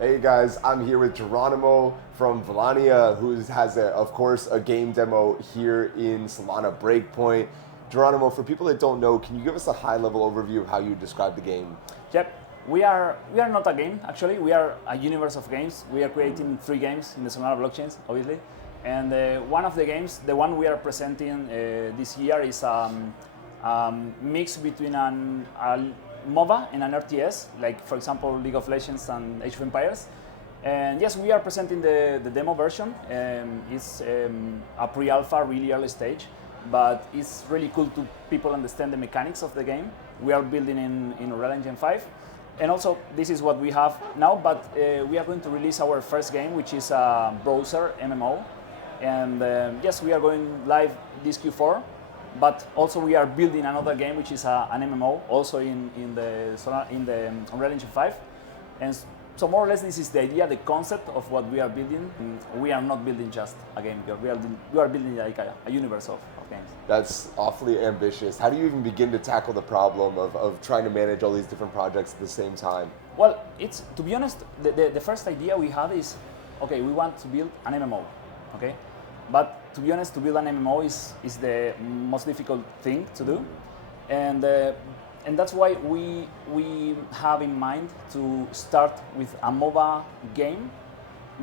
Hey guys, I'm here with Gerónimo from Valannia, who has, of course, a game demo here in Solana Breakpoint. Gerónimo, for people that don't know, can you give us a high-level overview of how you describe the game? Yep, we are not a game actually. We are a universe of games. We are creating 3 games in the Solana blockchains, obviously, and one of the games, the one we are presenting this year, is mix between a MOBA and an RTS, like for example League of Legends and Age of Empires. And yes, we are presenting the demo version. It's a pre-alpha, really early stage, but it's really cool to people understand the mechanics of the game. We are building in Unreal Engine 5. And also, this is what we have now, but we are going to release our first game, which is a browser MMO. And yes, we are going live this Q4, but also we are building another game, which is an MMO, also in the Unreal Engine 5. And so more or less, this is the idea, the concept of what we are building. We are not building just a game, we are building like a universe of games. That's awfully ambitious. How do you even begin to tackle the problem of trying to manage all these different projects at the same time? Well, it's, to be honest, the first idea we had is, okay, we want to build an MMO, okay? But to be honest, to build an MMO is the most difficult thing to do. And that's why we have in mind to start with a MOBA game,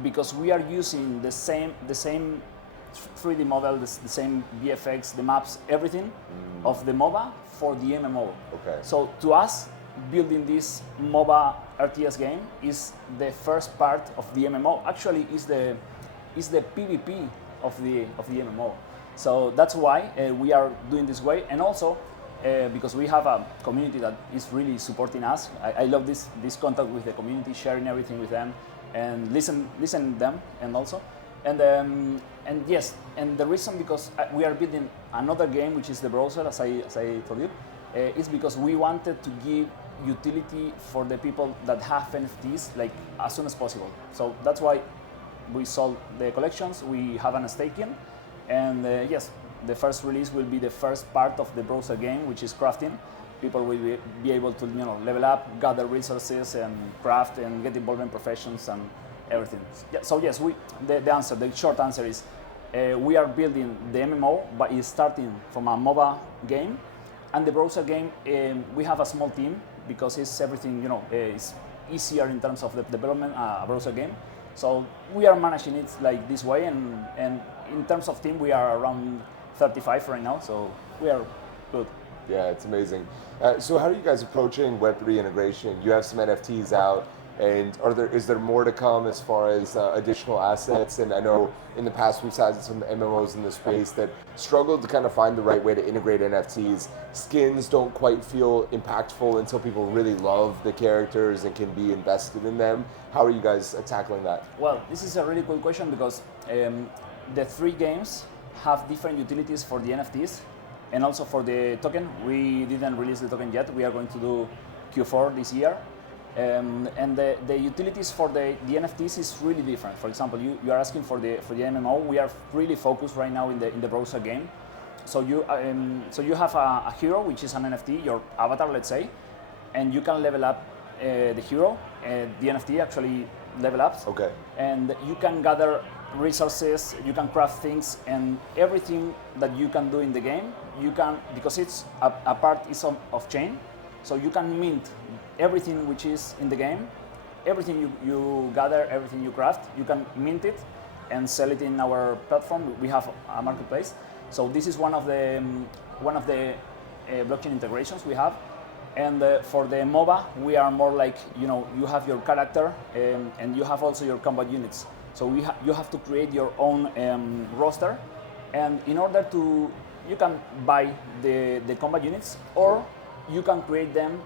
because we are using the same 3D model, the same VFX, the maps, everything of the MOBA for the MMO. Okay. So to us, building this MOBA RTS game is the first part of the MMO. Actually, is the PvP of the MMO. So that's why we are doing this way, and also because we have a community that is really supporting us. I love this contact with the community, sharing everything with them, and listen to them, and also. And yes, and the reason because we are building another game, which is the browser, as I told you, is because we wanted to give utility for the people that have NFTs like as soon as possible. So that's why we sold the collections. We have an staking, and yes, the first release will be the first part of the browser game, which is crafting. People will be able to level up, gather resources, and craft, and get involved in professions and everything. Yeah, so yes, the short answer is we are building the MMO, but it's starting from a MOBA game, and the browser game we have a small team because it's everything is easier in terms of the development a browser game. So we are managing it like this way, and in terms of team we are around 35 right now, so we are good. Yeah, it's amazing. So how are you guys approaching Web3 integration? You have some NFTs out, and is there more to come as far as additional assets? And I know in the past we've had some MMOs in the space that struggled to kind of find the right way to integrate NFTs. Skins don't quite feel impactful until people really love the characters and can be invested in them. How are you guys tackling that? Well, this is a really cool question because the 3 games have different utilities for the NFTs and also for the token. We didn't release the token yet. We are going to do Q4 this year. And the utilities for the NFTs is really different. For example, you are asking for the MMO. We are really focused right now in the browser game. So you have a hero, which is an NFT, your avatar, let's say, and you can level up the hero. The NFT actually level ups. Okay. And you can gather resources, you can craft things, and everything that you can do in the game, you can, because it's a part is of chain, so you can mint everything which is in the game, everything you gather, everything you craft, you can mint it and sell it in our platform. We have a marketplace. So this is one of the blockchain integrations we have. And for the MOBA, we are more like, you have your character and you have also your combat units. So you have to create your own roster, and in order to, you can buy the combat units, or you can create them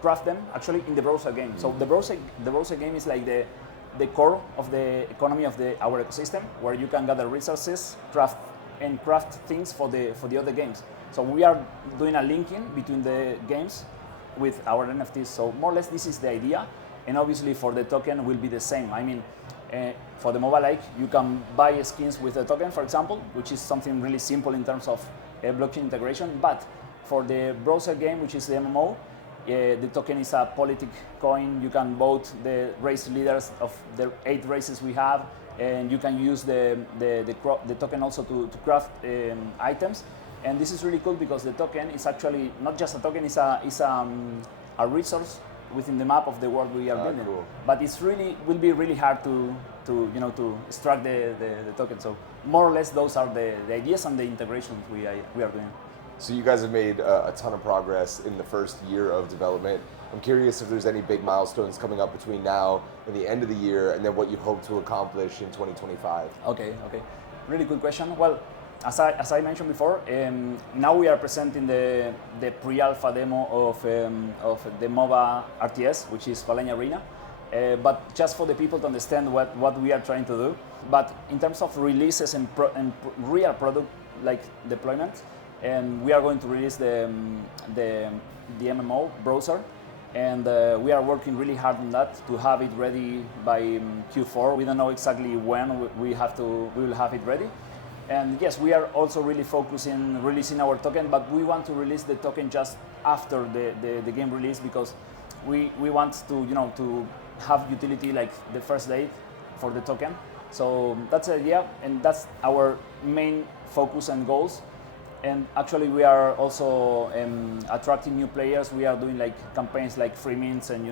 craft them actually in the browser game. So the browser game is like the core of the economy of our ecosystem, where you can gather resources, craft things for the other games. So we are doing a linking between the games with our NFTs. So more or less this is the idea, and obviously for the token will be the same. I mean, for the mobile, you can buy skins with a token, for example, which is something really simple in terms of blockchain integration. But for the browser game, which is the MMO, The token is a politic coin. You can vote the race leaders of the 8 races we have, and you can use the token also to craft items. And this is really cool because the token is actually not just a token; it's a resource within the map of the world we are building. Cool. But it's will be really hard to extract the token. So more or less, those are the ideas and the integrations we are doing. So you guys have made a ton of progress in the first year of development. I'm curious if there's any big milestones coming up between now and the end of the year, and then what you hope to accomplish in 2025. Okay. Really good question. Well, as I mentioned before, now we are presenting the pre-alpha demo of the MOBA RTS, which is Valannia Arena. But just for the people to understand what we are trying to do. But in terms of releases and real product like deployment, we are going to release the MMO browser, and we are working really hard on that to have it ready by Q4. We don't know exactly when we will have it ready. And yes, we are also really focusing releasing our token, but we want to release the token just after the game release, because we want to have utility like the first date for the token. So that's the idea, and that's our main focus and goals. And actually, we are also attracting new players. We are doing like campaigns like free mints and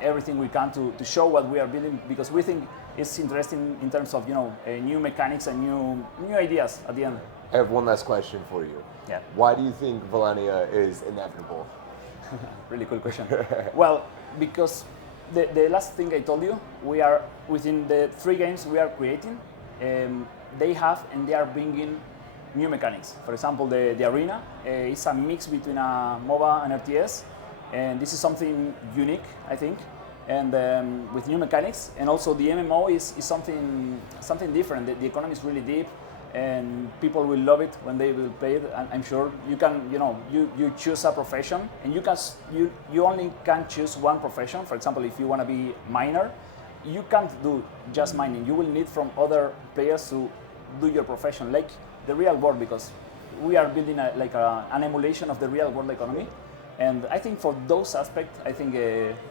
everything we can to show what we are building, because we think it's interesting in terms of new mechanics and new ideas at the end. I have one last question for you. Yeah. Why do you think Valannia is inevitable? Really cool question. Well, because the last thing I told you, we are within the 3 games we are creating. They are bringing new mechanics. For example, the arena is a mix between a MOBA and RTS, and this is something unique, I think, and with new mechanics. And also the MMO is something different. The economy is really deep, and people will love it when they will play it. I'm sure you can, you choose a profession, and you only can choose one profession. For example, if you want to be miner, you can't do just mining. You will need from other players to do your profession, like the real world, because we are building an emulation of the real world economy. And I think for those aspects, I think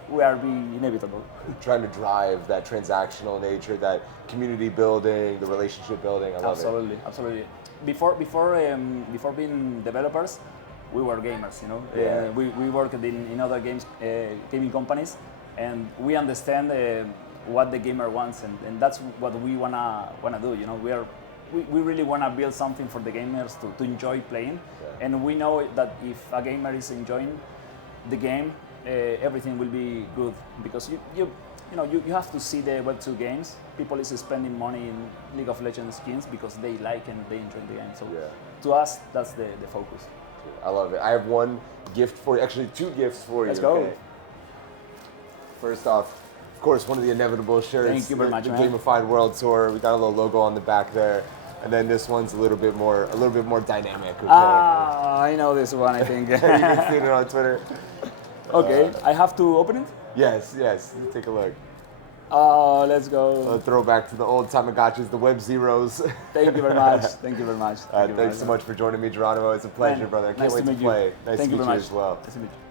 we are being inevitable. Trying to drive that transactional nature, that community building, the relationship building. I love it. Absolutely. Before being developers, we were gamers. Yeah. We worked in other gaming companies, and we understand what the gamer wants, and that's what we wanna do. We really want to build something for the gamers to enjoy playing, and we know that if a gamer is enjoying the game, everything will be good, because you have to see the Web2 games. People is spending money in League of Legends skins because they like and they enjoy the game. So to us, that's the focus. I love it. I have one gift for you, actually 2 gifts for you. Let's go. Okay. First off, of course, one of the inevitable shirts. Thank you very much, the man. Gamified World Tour. We got a little logo on the back there. And then this one's a little bit more dynamic. Okay. I know this one, I think. You've been seeing it on Twitter. Okay, I have to open it? Yes. Take a look. Oh, let's go. A throwback to the old Tamagotchis, the Web Zeros. Thank you very much. Thank you very much. Thanks so much for joining me, Gerónimo. It's a pleasure, brother. I can't wait to play. Nice to meet you as well. Nice to meet you.